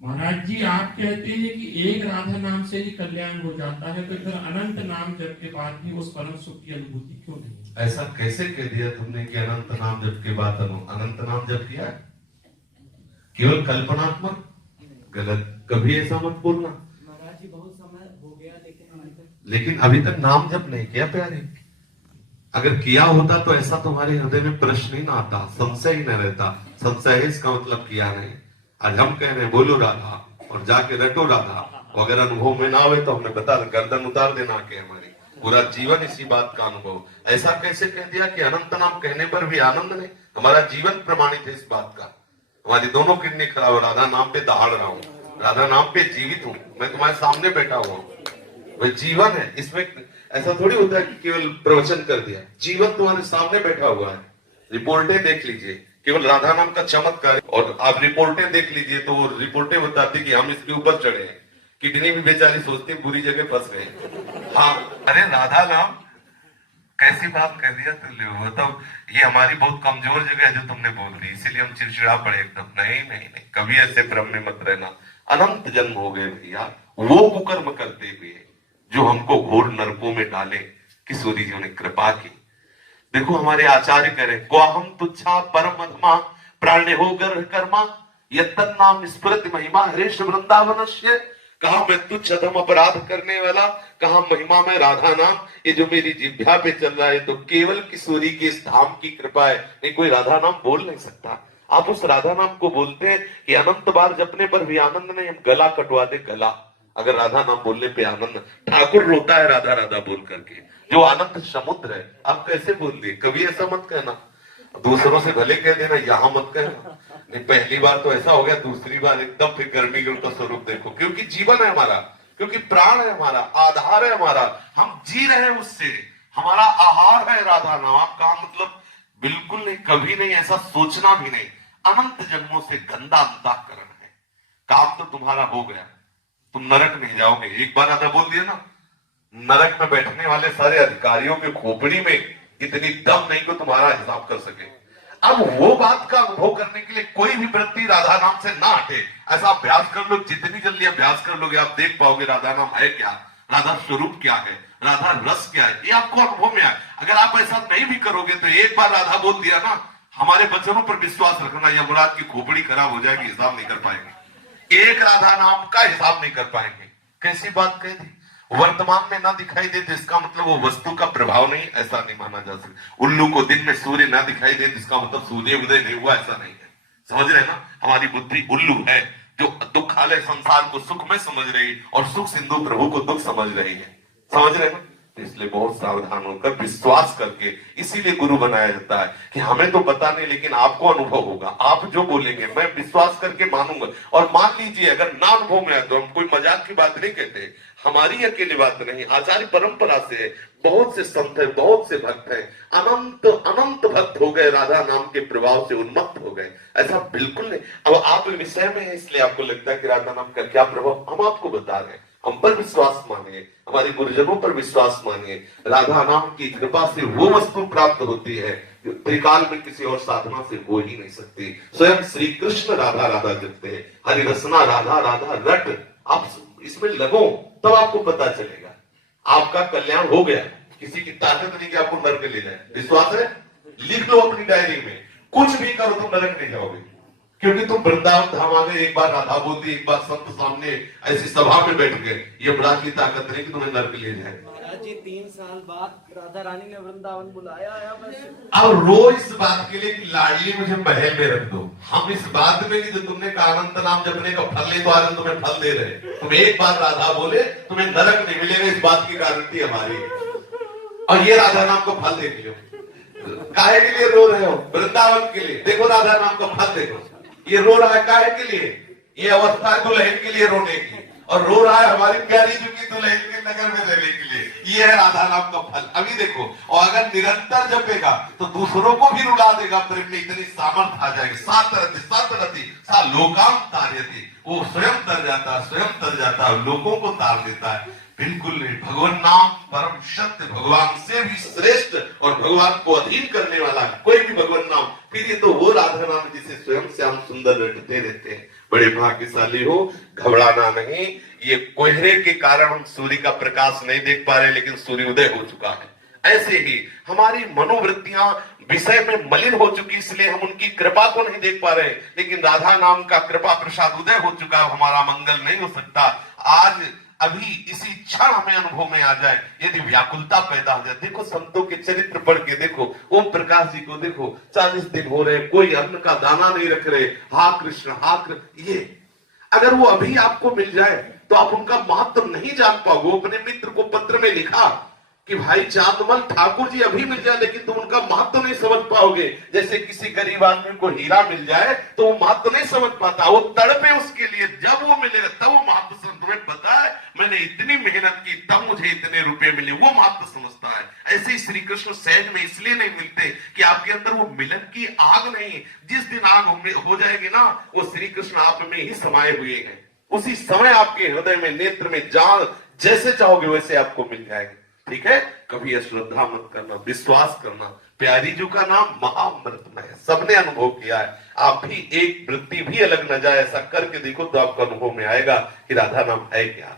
महाराज जी आप कहते हैं कि एक राधा नाम से ही कल्याण हो जाता है, तो फिर अनंत नाम जप के बाद भी उस परम सुख की अनुभूति क्यों नहीं? ऐसा कैसे कह दिया तुमने कि अनंत नाम जप के बाद अनंत नाम जप किया? केवल कल्पनात्मक? गलत, कभी ऐसा मत बोलना। महाराज जी बहुत समय हो गया लेकिन अभी तक नाम जप नहीं किया प्यारे। अगर किया होता तो ऐसा तुम्हारे हृदय में प्रश्न ही ना आता, संशय ही न रहता। संशय है इसका मतलब किया नहीं। आज हम कह रहे हैं बोलो राधा और जाके रटो राधा, अगर अनुभव में ना आवे तो हमने बता गर्दन उतार देना के हमारी पूरा जीवन इसी बात का अनुभव। ऐसा कैसे कह दिया कि अनंत नाम कहने पर भी आनंद नहीं? हमारा जीवन प्रमाणित है इस बात का। हमारी दोनों किडनी खराब, राधा नाम पे दहाड़ रहा हूँ, राधा नाम पे जीवित हूँ, मैं तुम्हारे सामने बैठा हुआ हूँ। वह जीवन है, इसमें ऐसा थोड़ी होता है कि केवल प्रवचन कर दिया। जीवन तुम्हारे सामने बैठा हुआ है। रिपोर्टें देख लीजिए, केवल राधा नाम का चमत्कार। और आप रिपोर्टें देख लीजिए तो वो रिपोर्टें बताती कि हम इसके ऊपर चढ़े हैं। किडनी भी बेचारी सोचती बुरी जगह फंस गए। हाँ, अरे राधा नाम कैसी बात कह दिया तुमने, मतलब ये हमारी बहुत कमजोर जगह है जो तुमने बोल दी, इसीलिए हम चिड़चिड़ा पड़े एकदम। नहीं नहीं नहीं, कभी ऐसे भ्रम में मत रहना। अनंत जन्म हो गए भैया वो कुकर्म करते हुए जो हमको घोर नरकों में डाले। किशोरी जी ने कृपा की। देखो हमारे आचार्य करे क्वाहम तुच्छा परम अधमा प्राण्य हो गर्भ कर्मा यत्तन नाम स्मृति महिमा हरेश वृंदावनस्य। कहा मैं तुच्छ अधम अपराध करने वाला, कहा महिमा में राधा नाम। ये जो मेरी जिह्वा पे चल रहा है तो केवल किशोरी के इस धाम की कृपा है, नहीं कोई राधा नाम बोल नहीं सकता। आप उस राधा नाम को बोलते हैं कि अनंत बार जपने पर भी आनंद नहीं, हम गला कटवा दे गला अगर राधा नाम बोलने पे आनंद। ठाकुर रोता है राधा राधा बोल करके, जो आनंद समुद्र है। आप कैसे बोल दिए? कभी ऐसा मत कहना, दूसरों से भले कह देना, यहां मत कहना। नहीं, पहली बार तो ऐसा हो गया, दूसरी बार एकदम फिर गर्मी का स्वरूप देखो। क्योंकि जीवन है हमारा, क्योंकि प्राण है हमारा, आधार है हमारा, हम जी रहे हैं उससे, हमारा आहार है राधा नाम का। मतलब बिल्कुल नहीं, कभी नहीं, ऐसा सोचना भी नहीं। अनंत जन्मों से गंदा अंतःकरण है। काम तो तुम्हारा हो गया, तुम नरक नहीं जाओगे। एक बार राधा बोल दिया ना, नरक में बैठने वाले सारे अधिकारियों के खोपड़ी में इतनी दम नहीं को तुम्हारा हिसाब कर सके। अब वो बात का अनुभव करने के लिए कोई भी व्यक्ति राधा नाम से ना हटे। ऐसा अभ्यास कर लो, जितनी जल्दी अभ्यास कर लोगे आप देख पाओगे राधा नाम है क्या, राधा स्वरूप क्या है, राधा रस क्या है, ये आपको अनुभव में आए। अगर आप ऐसा नहीं भी करोगे तो एक बार राधा बोल दिया ना, हमारे वचनों पर विश्वास रखना, यमराज की खोपड़ी खराब हो जाएगी, हिसाब नहीं कर पाएंगे। एक राधा नाम का हिसाब नहीं कर पाएंगे। कैसी बात कह दी? वर्तमान में ना दिखाई देते इसका मतलब वो वस्तु का प्रभाव नहीं, ऐसा नहीं माना जा सकता। उल्लू को दिन में सूर्य ना दिखाई दे इसका मतलब सूर्य उदय नहीं हुआ, ऐसा नहीं है। समझ रहे ना? हमारी बुद्धि उल्लू है जो दुखालय संसार को सुख में समझ रही और सुख सिंधु प्रभु को दुख समझ रही है। समझ रहे ना? इसलिए बहुत सावधान होकर विश्वास करके, इसीलिए गुरु बनाया जाता है कि हमें तो पता नहीं लेकिन आपको अनुभव होगा। आप जो बोलेंगे मैं विश्वास करके मानूंगा। और मान लीजिए अगर ना अनुभव में आए तो हम कोई मजाक की बात नहीं कहते, हमारी अकेली बात नहीं, आचार्य परंपरा से है, बहुत से संत है, बहुत से भक्त हैं, अनंत अनंत भक्त हो गए, राधा नाम के प्रभाव से उन्मत्त हो गए। ऐसा बिल्कुल नहीं। अब आप विषय में है इसलिए आपको लगता है कि राधा नाम का क्या प्रभाव, हम आपको बता रहे हैं। हम पर विश्वास मानिए, हमारे गुरुजनों पर विश्वास मानिए। राधा नाम की कृपा से वो वस्तु प्राप्त होती है जो त्रिकाल में किसी और साधना से हो ही नहीं सकती। स्वयं श्री कृष्ण राधा राधा जपते हैं, हरि रसना राधा राधा रट। आप इसमें लगो तब आपको पता चलेगा आपका कल्याण हो गया। किसी की ताकत नहीं कि आपको नरक ले जाए। विश्वास है? लिख लो अपनी डायरी में, कुछ भी करो तुम नरक नहीं जाओगे, क्योंकि तुम वृंदावन धाम आ गए, एक बार राधा बोल दी, एक बार संत सामने ऐसी सभा में बैठ गए। ये बड़ा की ताकत नहीं कि तुम्हें नरक ले जाए। महाराज जी 3 साल बाद राधा रानी ने वृंदावन बुलाया है। बस अब रो इस बात के लिए कि लाडली मुझे महल में रख दो। हम इस बात में नहीं जो तुमने कहा अनंत नाम जपने का फल ले, तो आज तुम्हें फल दे रहे। तुम एक बार राधा बोले तुम्हें नरक नहीं मिलेगा, इस बात की गारंटी हमारी। और ये राधा नाम को फल देख लो। काहे के लिए रो रहे हो? वृंदावन के लिए। देखो राधा नाम का फल देखो। ये रो रहा है काहे के लिए? ये अवस्था है दुल्हन के लिए रोने की, और रो रहा है हमारी प्यारी जी की दुल्हन के नगर में रहने के लिए। ये है राधा नाम का फल। अभी देखो, और अगर निरंतर जपेगा तो दूसरों को भी रुला देगा। प्रेम में इतनी सामर्थ आ जाएगी। सात रति सा लोकाम तार्यति, वो स्वयं तर जाता है, स्वयं तर जाता है, लोगों को तार देता है। बिल्कुल नहीं। भगवान नाम परम सत्य, भगवान से भी श्रेष्ठ और भगवान को अधीन करने वाला कोई भी भगवान नाम। फिर ये तो वो राधा नाम जिसे स्वयं से हम सुंदर रटते रहते हैं, बड़े भाग्यशाली हो, घबराना नहीं। ये कोहरे के कारण हम सूर्य का प्रकाश नहीं देख पा रहे, लेकिन सूर्योदय हो चुका है। ऐसे ही हमारी मनोवृत्तियां विषय में मलिन हो चुकी, इसलिए हम उनकी कृपा को नहीं देख पा रहे, लेकिन राधा नाम का कृपा प्रसाद उदय हो चुका है। हमारा मंगल नहीं हो सकता। आज अभी इसी क्षण हमें अनुभव में आ जाए, यदि व्याकुलता पैदा हो जाए। देखो संतों के चरित्र पढ़ के देखो, ओम प्रकाश जी को देखो, 40 दिन हो रहे, कोई अन्न का दाना नहीं रख रहे, हा कृष्ण हा कृष्ण। ये अगर वो अभी आपको मिल जाए तो आप उनका महत्व नहीं जान पाओगे। अपने मित्र को पत्र में लिखा कि भाई चांदमल ठाकुर जी अभी मिल जाए, लेकिन तुम उनका महत्व नहीं समझ पाओगे। जैसे किसी गरीब आदमी को हीरा मिल जाए तो वो महत्व नहीं समझ पाता, वो तड़पे उसके लिए, जब वो मिलेगा तब वो महत्व समझ। तुम्हें पता है मैंने इतनी मेहनत की तब मुझे इतने रुपए मिले, वो महत्व समझता है। ऐसे ही श्री कृष्ण सहज में इसलिए नहीं मिलते कि आपके अंदर वो मिलन की आग नहीं। जिस दिन आग हो जाएगी ना, वो श्री कृष्ण आप में ही समाये हुए हैं। उसी समय आपके हृदय में, नेत्र में, जहां जैसे चाहोगे वैसे आपको मिल जाएंगे। ठीक है, कभी अश्रद्धा मत करना, विश्वास करना। प्यारी जी का नाम महाअमृतमय है, सबने अनुभव किया है। आप भी एक वृत्ति भी अलग न जाए, ऐसा करके देखो तो आपको अनुभव में आएगा कि राधा नाम है क्या।